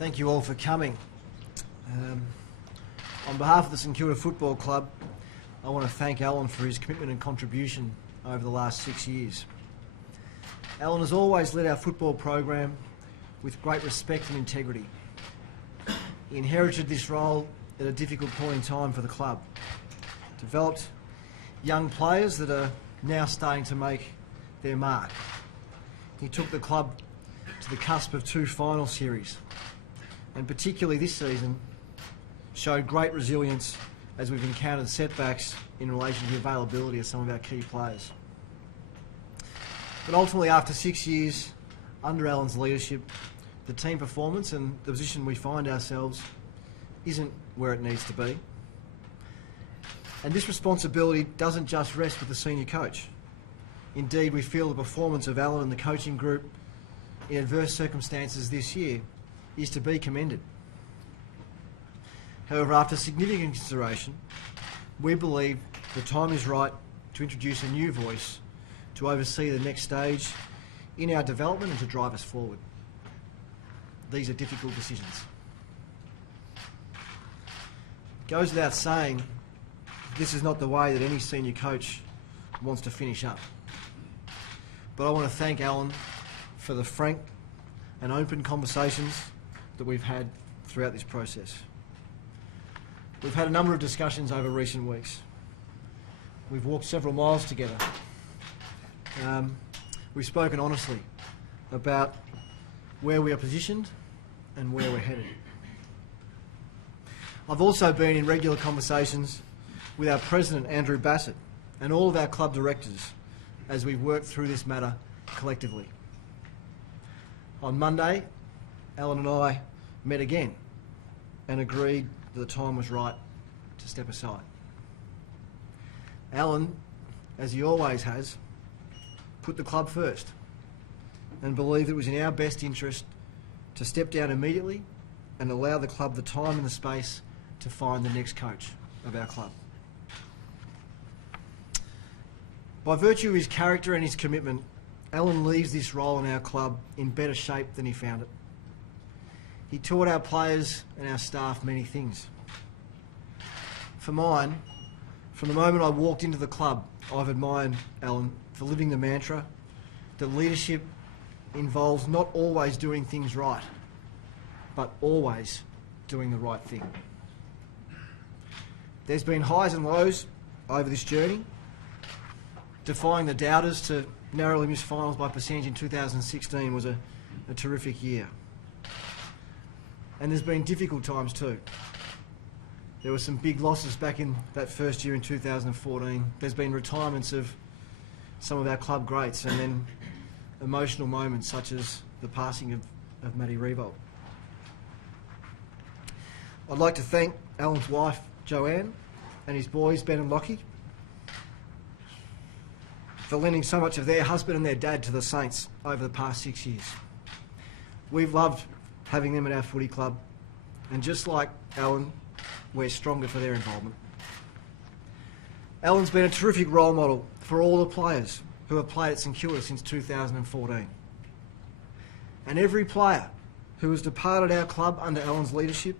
Thank you all for coming. On behalf of the St Kilda Football Club, I want to thank Alan for his commitment and contribution over the last 6 years. Alan has always led our football program with great respect and integrity. He inherited this role at a difficult point in time for the club. Developed young players that are now starting to make their mark. He took the club to the cusp of 2 final series, and particularly this season showed great resilience as we've encountered setbacks in relation to the availability of some of our key players. But ultimately, after 6 years under Alan's leadership, the team performance and the position we find ourselves isn't where it needs to be. And this responsibility doesn't just rest with the senior coach. Indeed, we feel the performance of Alan and the coaching group in adverse circumstances this year is to be commended. However, after significant consideration, we believe the time is right to introduce a new voice to oversee the next stage in our development and to drive us forward. These are difficult decisions. It goes without saying, this is not the way that any senior coach wants to finish up. But I want to thank Alan for the frank and open conversations that we've had throughout this process. We've had a number of discussions over recent weeks. We've walked several miles together. We've spoken honestly about where we are positioned and where we're headed. I've also been in regular conversations with our President, Andrew Bassett, and all of our club directors as we've worked through this matter collectively. On Monday, Alan and I met again and agreed that the time was right to step aside. Alan, as he always has, put the club first and believed it was in our best interest to step down immediately and allow the club the time and the space to find the next coach of our club. By virtue of his character and his commitment, Alan leaves this role in our club in better shape than he found it. He taught our players and our staff many things. For mine, from the moment I walked into the club, I've admired Alan for living the mantra that leadership involves not always doing things right, but always doing the right thing. There's been highs and lows over this journey. Defying the doubters to narrowly miss finals by percentage in 2016 was a terrific year. And there's been difficult times too. There were some big losses back in that first year in 2014. There's been retirements of some of our club greats, and then emotional moments such as the passing of Matty Revolt. I'd like to thank Alan's wife, Joanne, and his boys, Ben and Lockie, for lending so much of their husband and their dad to the Saints over the past 6 years. We've loved having them at our footy club, and just like Alan, we're stronger for their involvement. Alan's been a terrific role model for all the players who have played at St Kilda since 2014. And every player who has departed our club under Alan's leadership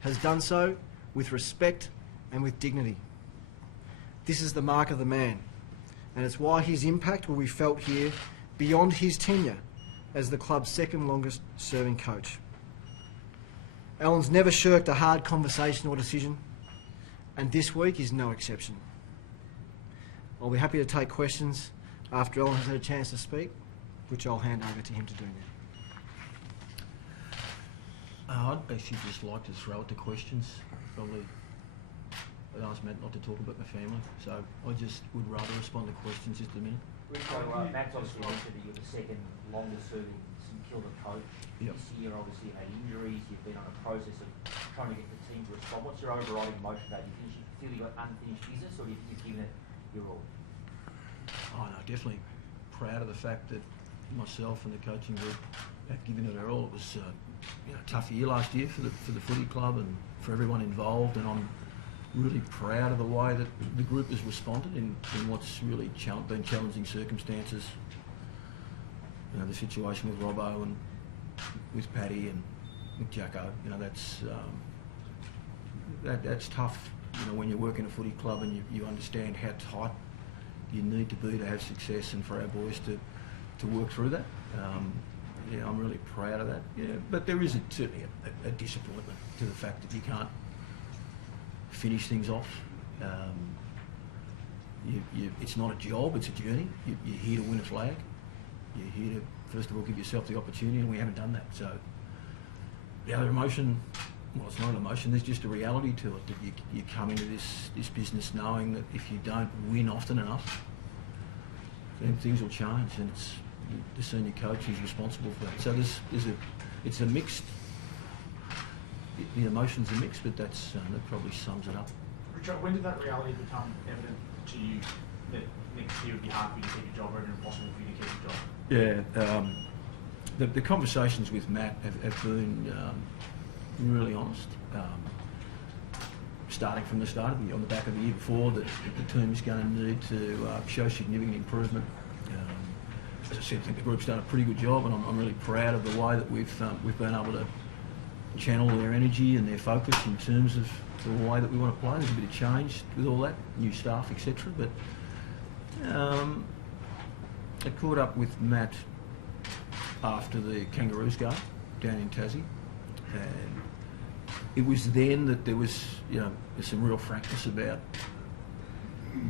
has done so with respect and with dignity. This is the mark of the man, and it's why his impact will be felt here beyond his tenure as the club's second longest serving coach. Alan's never shirked a hard conversation or decision, and this week is no exception. I'll be happy to take questions after Alan has had a chance to speak, which I'll hand over to him to do now. I'd actually just like to throw it to questions. Probably I'd ask Matt not to talk about my family, so I just would rather respond to questions just a minute. Richo, Matt's obviously mentioned that you're the second longest serving St Kilda coach. Yep. This year obviously you had injuries, you've been on a process of trying to get the team to respond. What's your overriding motion about you feel you've got unfinished business, or do you think you've given it your all? Oh no, definitely proud of the fact that myself and the coaching group have given it our all. It was a tough year last year for the footy club and for everyone involved, and I'm really proud of the way that the group has responded in what's really been challenging circumstances. The situation with Robbo and with Paddy and Jacko. You know, that's tough. You know, when you work in a footy club and you understand how tight you need to be to have success, and for our boys to work through that. Yeah, I'm really proud of that. Yeah, but there is certainly a disappointment to the fact that you can't finish things off. It's not a job, it's a journey. You're here to win a flag. You're here to, first of all, give yourself the opportunity, and we haven't done that. So the other emotion, well, it's not an emotion, there's just a reality to it, that you come into this business knowing that if you don't win often enough, then things will change, and it's the senior coach who's responsible for that. So it's a mixed, the emotions are mixed, but that probably sums it up. Richo, when did that reality become evident to you that next year would be hard for you to keep your job, or even impossible for you to keep your job? Yeah, the conversations with Matt have been really honest. Starting from the start of the year, on the back of the year before, that the team is going to need to show significant improvement. As I said, I think the group's done a pretty good job, and I'm really proud of the way that we've been able to channel their energy and their focus in terms of the way that we want to play. There's a bit of change with all that, new staff, etc. But I caught up with Matt after the Kangaroos game down in Tassie, and it was then that there was, there's some real frankness about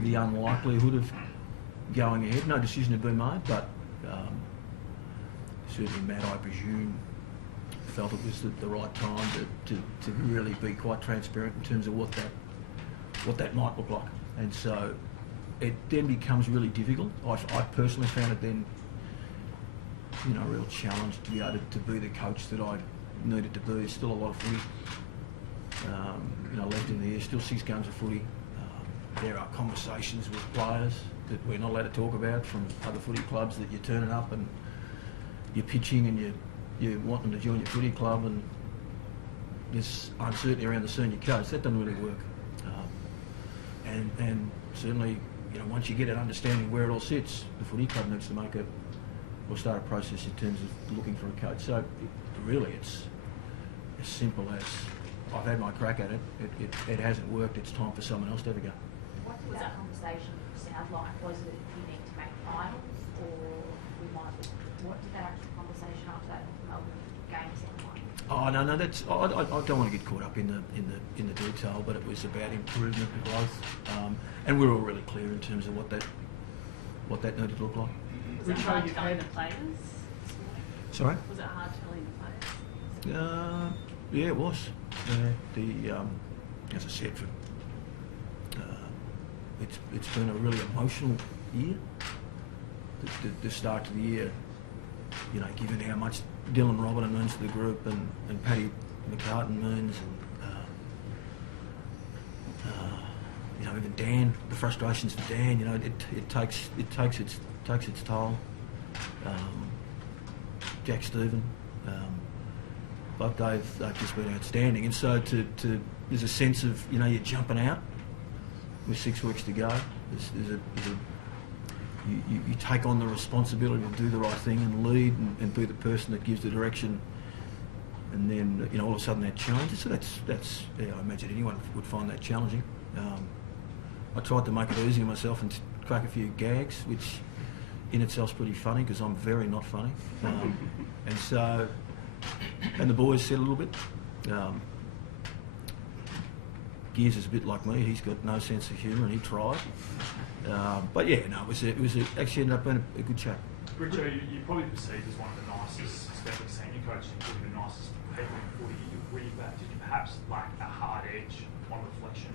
the unlikelihood of going ahead. No decision had been made, but certainly Matt, I presume, felt it was the right time to really be quite transparent in terms of what that might look like. And so it then becomes really difficult. I personally found it then, a real challenge to be able to be the coach that I needed to be. There's still a lot of footy, left in the air. Still 6 games of footy. There are conversations with players that we're not allowed to talk about from other footy clubs, that you're turning up and you're pitching and you want them to join your footy club, and there's uncertainty around the senior coach. That doesn't really work. And certainly, once you get an understanding where it all sits, the footy club needs to start a process in terms of looking for a coach. So really, it's as simple as, I've had my crack at it. It hasn't worked. It's time for someone else to have a go. What did that conversation sound like? Was it you need to make finals, or what did that actual conversation after that Melbourne game sound like? Oh no, that's I don't want to get caught up in the detail, but it was about improvement and growth, and we were all really clear in terms of what that needed to look like. Was it hard telling the players? Sorry? Was it hard telling the players? Yeah, it was. As I said, it's been a really emotional year. The start to the year, given how much Dylan Robinson means to the group, and Paddy McCartan means, and even Dan, the frustrations for Dan, it takes its toll. Jack Stephen, but they've just been outstanding, and so there's a sense of you're jumping out with 6 weeks to go. You take on the responsibility to do the right thing and lead and be the person that gives the direction, and then all of a sudden that changes. So that's I imagine anyone would find that challenging. I tried to make it easy on myself and crack a few gags, which in itself is pretty funny because I'm very not funny, and the boys said a little bit. Gears is a bit like me. He's got no sense of humour, and he tried. But yeah, no, it was actually ended up being a good chat. Richo, you're probably perceived as one of the nicest, especially senior coaches, including the nicest people in footy. Did you perhaps lack a hard edge on reflection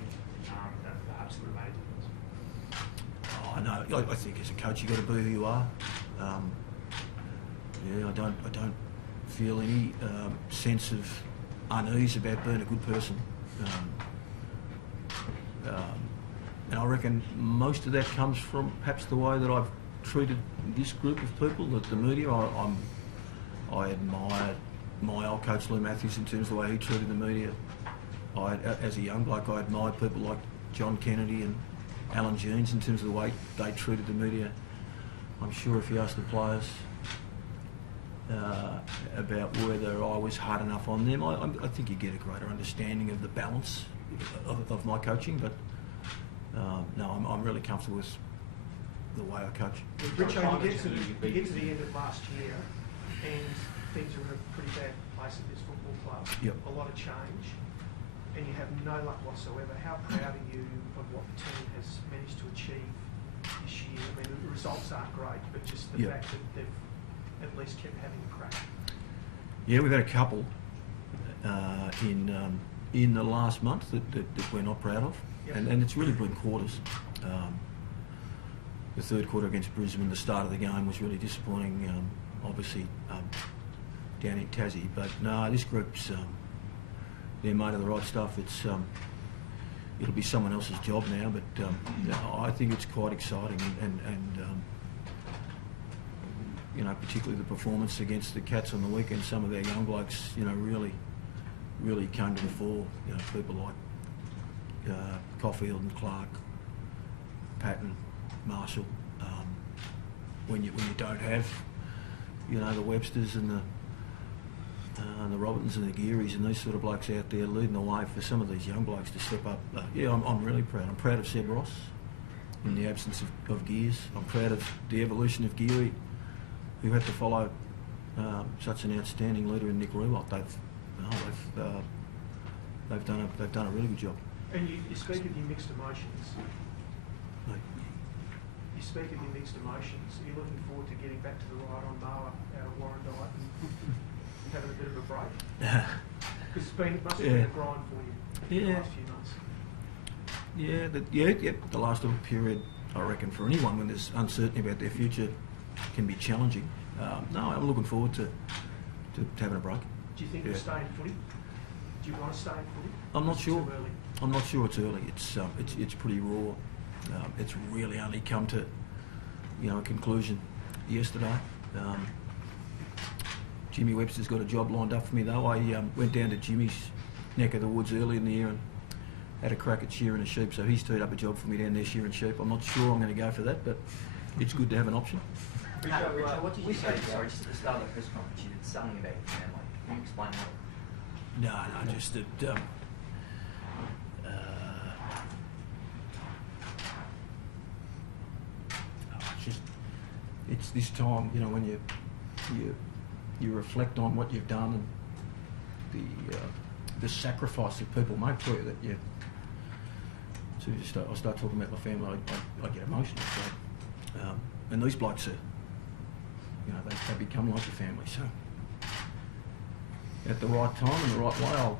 that perhaps could have made a difference? Oh no, I think as a coach you've got to be who you are. I don't feel any sense of unease about being a good person. And I reckon most of that comes from perhaps the way that I've treated this group of people, the media. I admire my old coach Lou Matthews in terms of the way he treated the media. As a young bloke, I admired people like John Kennedy and Alan Jeans in terms of the way they treated the media. I'm sure if you ask the players, about whether I was hard enough on them. I think you get a greater understanding of the balance of my coaching, but no, I'm really comfortable with the way I coach. Richo, you get to the end of last year and things are in a pretty bad place at this football club. Yep. A lot of change and you have no luck whatsoever. How proud are you of what the team has managed to achieve this year? I mean, the results aren't great, but just the Yep. fact that they've at least kept having a crack. Yeah, we've had a couple in the last month that we're not proud of, Yep. and it's really been quarters. The third quarter against Brisbane, the start of the game was really disappointing. Obviously down in Tassie, but no, this group's they're made of the right stuff. It's it'll be someone else's job now, but no, I think it's quite exciting, and you know, particularly the performance against the Cats on the weekend. Some of their young blokes, you know, really came to the fore. You know, people like Caulfield and Clark, Patton, Marshall. When you don't have, you know, the Websters and the Robertsons and the Gearys and these sort of blokes out there leading the way for some of these young blokes to step up. Yeah, I'm really proud. I'm proud of Seb Ross in the absence of Gears. I'm proud of the evolution of Geary, who had to follow such an outstanding leader in Nick Rewalt. They've done a really good job. And you speak of your mixed emotions. Mate. You speak of your mixed emotions. Are you looking forward to getting back to the ride on Marla out of Warrandyte and having a bit of a break? Because it must have been a grind for you the last few months. The last little period, I reckon, for anyone when there's uncertainty about their future, can be challenging. No, I'm looking forward to having a break. Do you think you'll stay in footy? Do you want to stay in footy? I'm not sure. Too early? I'm not sure it's early. It's pretty raw. It's really only come to, you know, a conclusion yesterday. Jimmy Webster's got a job lined up for me though. I went down to Jimmy's neck of the woods early in the year and had a crack at shearing a sheep, so he's teed up a job for me down there shearing sheep. I'm not sure I'm going to go for that, but it's good to have an option. Richo, what did you say? Sorry, just at the start of the press conference, you did something about your family. Can you explain that? No, just that. It's this time, you know, when you reflect on what you've done and the sacrifice that people make for you, that you. So I start talking about my family, I get emotional. So, and these blokes are, you know, they become like a family. So at the right time and the right way,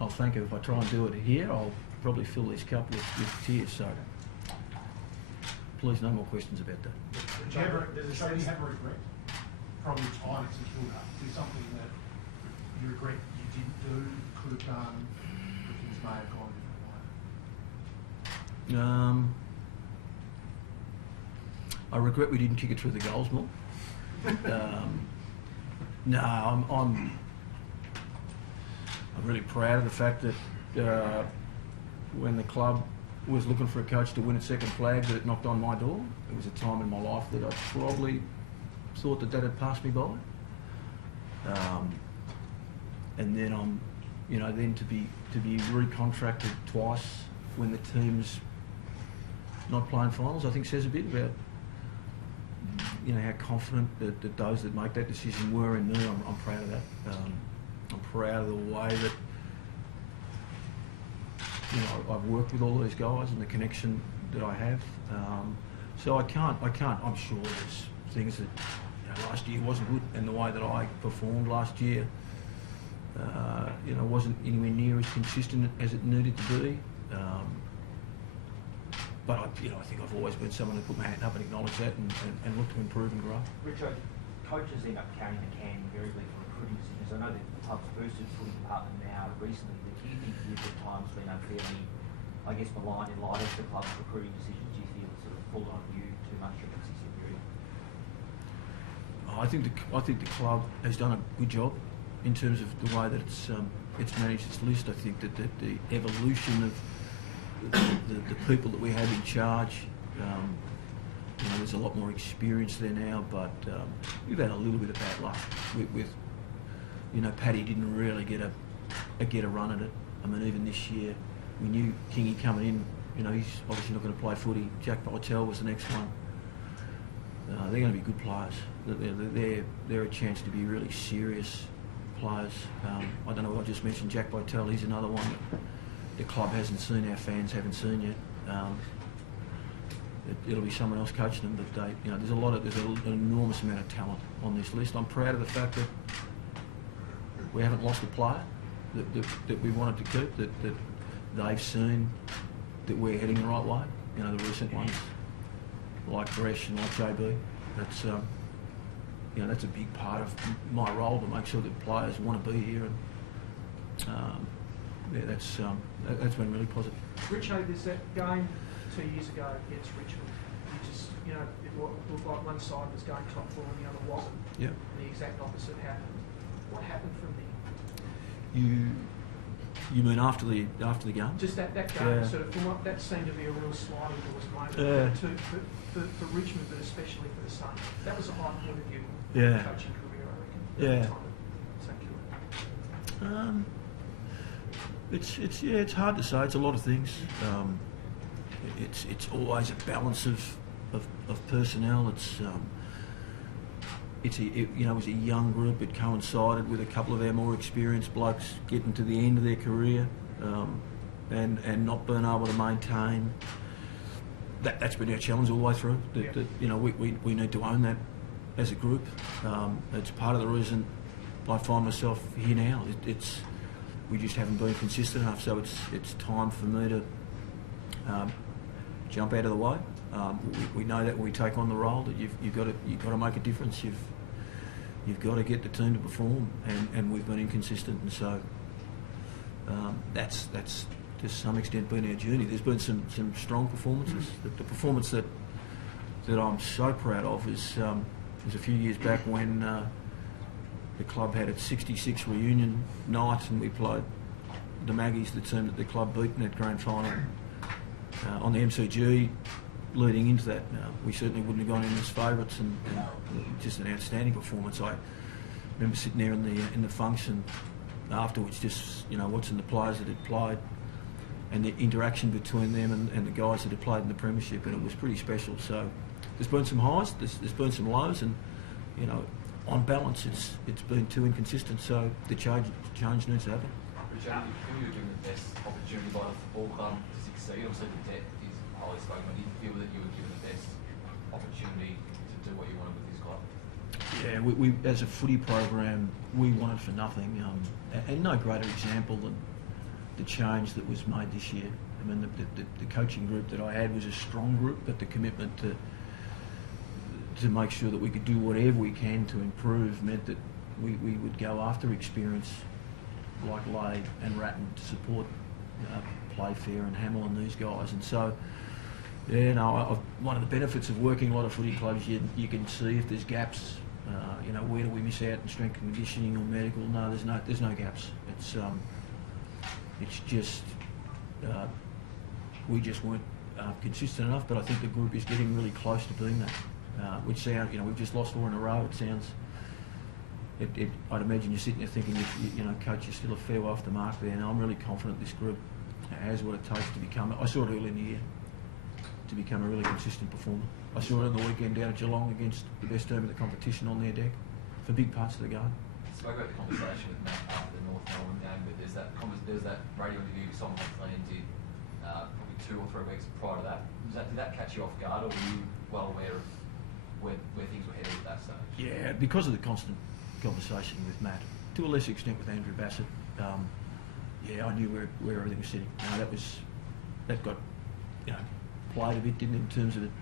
I'll think if I try and do it here, I'll probably fill this cup with tears. So please, no more questions about that. Do you have a regret from your time at St Kilda? Is something that you regret you didn't do, could have done, but things may have gone a different way? I regret we didn't kick it through the goals more. No, I'm really proud of the fact that when the club was looking for a coach to win its second flag, that it knocked on my door. It was a time in my life that I probably thought that had passed me by. And then then to be recontracted twice when the team's not playing finals, I think says a bit about, you know, how confident that those that make that decision were in me. I'm proud of that. I'm proud of the way that, you know, I've worked with all these guys and the connection that I have. So I can't. I'm sure there's things that, you know, last year wasn't good, and the way that I performed last year, wasn't anywhere near as consistent as it needed to be. But I think I've always been someone who put my hand up and acknowledge that and look to improve and grow. Richo, coaches end up carrying the can invariably for recruiting decisions. I know that the club's boosted footy department now recently, but do you think you've at times been unfairly, I guess, maligned in light of the club's recruiting decisions? Do you feel it's sort of fallen on you too much for a consistent period? I think the club has done a good job in terms of the way that it's managed its list. I think that the evolution of the people that we have in charge, there's a lot more experience there now, but we've had a little bit of bad luck with you know, Paddy didn't really get a run at it. I mean, even this year, we knew Kingy coming in, you know, he's obviously not going to play footy. Jack Vitale was the next one. They're going to be good players. They're a chance to be really serious players. I don't know, I just mentioned Jack Vitale. He's another one that the club hasn't seen, our fans haven't seen yet. It'll be someone else coaching them, but you know, there's an enormous amount of talent on this list. I'm proud of the fact that we haven't lost a player that we wanted to keep, that they've seen that we're heading the right way. You know, the recent ones, like Bresh and like JB, that's you know, that's a big part of my role, to make sure that players want to be here, and yeah, that's been really positive. Richo, there's that game 2 years ago against Richmond. You know, it looked like one side was going top four and the other wasn't. Yeah. And the exact opposite happened. What happened from there? You mean after the game? Just that game, Yeah. sort of, from what that seemed to be a real sliding doors moment for Richmond, but especially for the Saints. That was a high point of your coaching career, I reckon. Yeah. At the time at St Kilda. It's hard to say. It's a lot of things. It's always a balance of personnel. It was a young group. It coincided with a couple of our more experienced blokes getting to the end of their career, and not being able to maintain. That's been our challenge all the way through. That you know, we need to own that as a group. It's part of the reason I find myself here now. We just haven't been consistent enough. So it's time for me to jump out of the way. We know that when we take on the role, that you've got to make a difference. You've got to get the team to perform, and we've been inconsistent, and so that's to some extent been our journey. There's been some strong performances. The performance that I'm so proud of is a few years back when the club had its 66 reunion night, and we played the Maggies, the team that the club beat in that grand final on the MCG. Leading into that, we certainly wouldn't have gone in as favourites, and just an outstanding performance. I remember sitting there in the function afterwards, just watching the players that had played and the interaction between them and the guys that had played in the premiership, and it was pretty special. So there's been some highs, there's been some lows, and on balance, it's been too inconsistent. So the change needs to happen. Richard, who you were given the best opportunity by the football club to succeed? Obviously, the depth is highly spoken, but do you feel that you were given the best opportunity to do what you wanted with this club? Yeah, we as a footy program, we wanted for nothing, and no greater example than the change that was made this year. I mean, the coaching group that I had was a strong group, but the commitment to make sure that we could do whatever we can to improve meant that we would go after experience like Lay and Ratton to support Playfair and Hamill and these guys. And so, one of the benefits of working a lot of footy clubs, you can see if there's gaps. Where do we miss out in strength and conditioning or medical? No, there's no gaps. It's just we just weren't consistent enough. But I think the group is getting really close to being that. Which sounds, we've just lost 4 in a row. It sounds. I'd imagine you're sitting there thinking, coach, you're still a fair way off the mark there. And I'm really confident this group has what it takes to become. I saw it early in the year, to become a really consistent performer. I saw it on the weekend down at Geelong against the best team in the competition on their deck for big parts of the game. Spoke about the conversation with Matt after the North Melbourne game, but there's that radio interview Simon McLean did probably 2 or 3 weeks prior to that. Did that catch you off guard, or were you well aware of where things were headed at that stage? Yeah, because of the constant conversation with Matt, to a lesser extent with Andrew Bassett. I knew where everything was sitting. That got played a bit, didn't it, in terms of it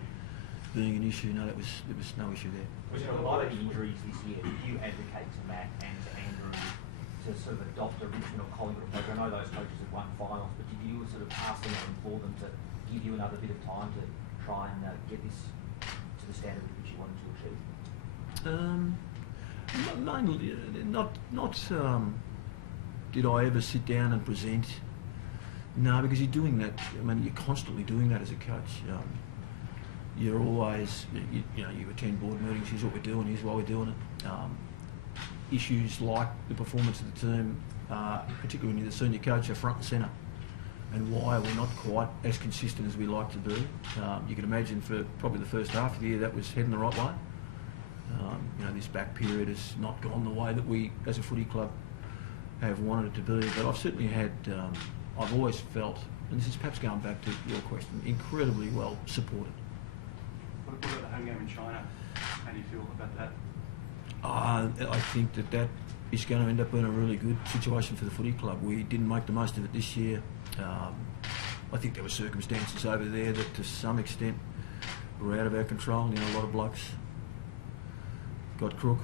being an issue? No, there was no issue there. With a lot of injuries this year, did you advocate to Matt and to Andrew to sort of adopt a Richmond or Collingwood approach? I know those coaches have won finals, but did you sort of ask them and implore them to give you another bit of time to try and get this to the standard which you wanted to achieve? Mainly, not. Did I ever sit down and present? No, because you're doing that. I mean, you're constantly doing that as a coach. you're always, you attend board meetings, here's what we're doing, here's why we're doing it. Issues like the performance of the team, particularly when you're the senior coach, are front and centre. And why we're not quite as consistent as we like to be. You can imagine for probably the first half of the year that was heading the right way. This back period has not gone the way that we, as a footy club, have wanted it to be. But I've certainly had, I've always felt, and this is perhaps going back to your question, incredibly well supported. What about the home game in China? How do you feel about that? I think that is going to end up being a really good situation for the footy club. We didn't make the most of it this year. I think there were circumstances over there that to some extent were out of our control. A lot of blokes got crook.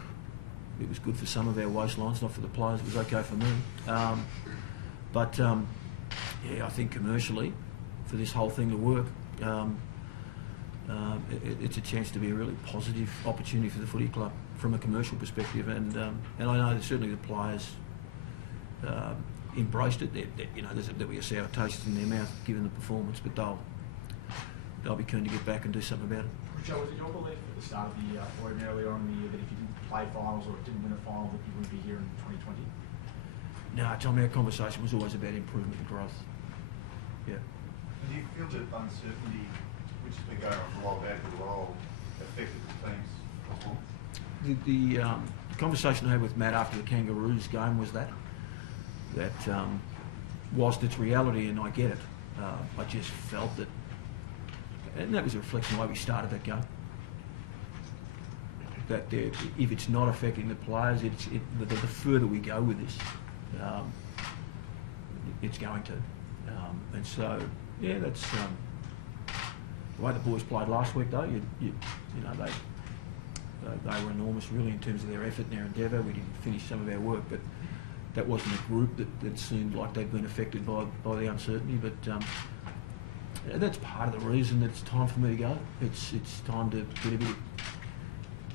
It was good for some of our waistlines, not for the players. It was okay for me. I think commercially, for this whole thing to work, it's a chance to be a really positive opportunity for the footy club from a commercial perspective. And I know that certainly the players embraced it. There'll be a sour taste in their mouth given the performance, but they'll be keen to get back and do something about it. Richo, was it your belief at the start of the year, or even earlier on in the year, that if you didn't play finals or didn't win a final, that you wouldn't be here in 2020? No, Tom, our conversation was always about improvement and growth. Yeah. Do you feel that uncertainty, which has been going on for a while, back to the role, affected the team's performance? The conversation I had with Matt after the Kangaroos game was that whilst it's reality and I get it, I just felt that, and that was a reflection of the way we started that game, that if it's not affecting the players, the further we go with this, it's going to. And so, yeah, that's the way the boys played last week. Though, they were enormous, really, in terms of their effort and their endeavour. We didn't finish some of our work, but that wasn't a group that seemed like they'd been affected by the uncertainty. But that's part of the reason that it's time for me to go. It's time to get a bit of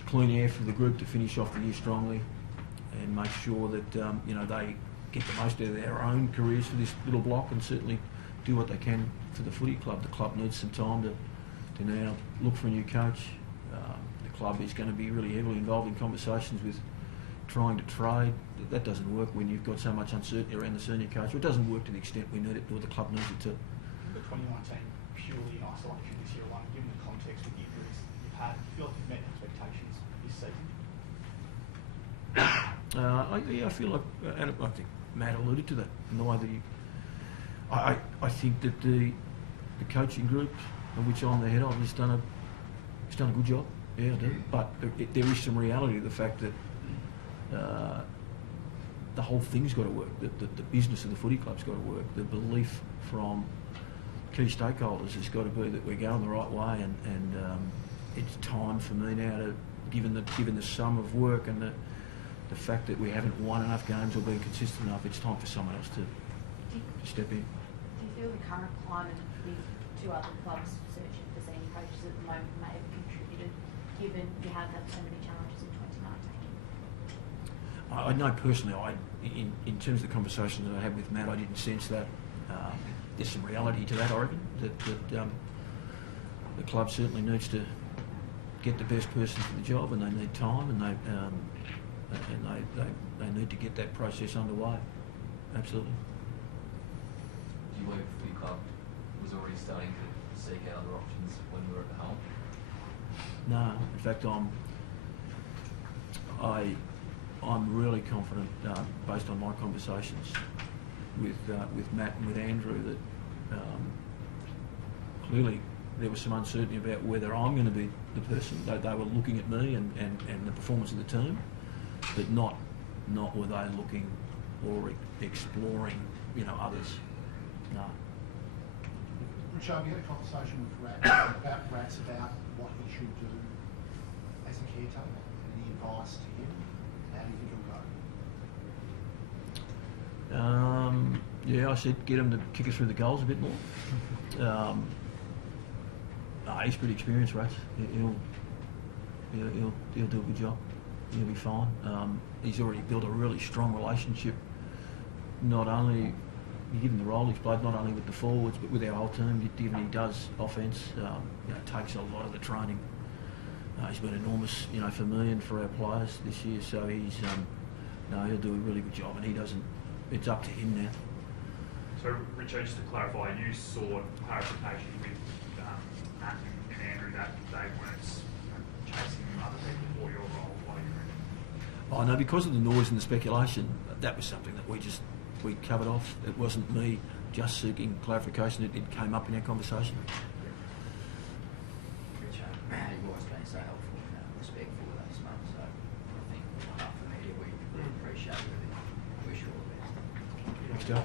clean air for the group to finish off the year strongly and make sure that they get the most out of their own careers for this little block, and certainly do what they can for the footy club. The club needs some time to now look for a new coach. The club is going to be really heavily involved in conversations with trying to trade. That doesn't work when you've got so much uncertainty around the senior coach. It doesn't work to the extent we need it, or the club needs it to. The 2019 purely an isolation this year alone, given the context with the injuries you've had, you feel like you've met expectations this season? I feel like, and I think Matt alluded to that in the way that I think that the coaching group, of which I'm the head of, has done a good job. Yeah, I do. But there is some reality to the fact that the whole thing's got to work. The business of the footy club's got to work. The belief from key stakeholders has got to be that we're going the right way, and it's time for me now to, given the sum of work and the fact that we haven't won enough games or been consistent enough, it's time for someone else to step in. Do you feel the current climate with two other clubs searching for senior coaches at the moment may have contributed, given you have had so many challenges in 2019? I know personally, in terms of the conversation that I had with Matt, I didn't sense that. There's some reality to that, I reckon, that the club certainly needs to get the best person for the job, and they need time, and they need to get that process underway. Absolutely. Do you believe the footy club was already starting to seek out other options when we were at the helm? No, in fact, I'm really confident, based on my conversations with Matt and with Andrew, that clearly there was some uncertainty about whether I'm going to be the person. They were looking at me and the performance of the team, but not were they looking or exploring, others. No. Richo, we had a conversation with Rats about what he should do as a caretaker. Any advice to him? How do you think he'll go? Yeah, I said get him to kick us through the goals a bit more. He's pretty experienced, Rats. He'll do a good job. He'll be fine. He's already built a really strong relationship, not only you give him the role. He's played not only with the forwards but with our whole team. Given he does offence, takes a lot of the training. He's been enormous, for me and for our players this year. So he'll do a really good job, and he doesn't. It's up to him now. So, Richo, just to clarify, you sought clarification with Matt and Andrew that they weren't chasing other people for your role while you were in it? Oh no, because of the noise and the speculation, that was something that we covered off. It wasn't me just seeking clarification. It came up in our conversation. Richo, you've always been so helpful and respectful with us, mate. So I think for media, we appreciate it. Wish you all the best. Thanks, Joe.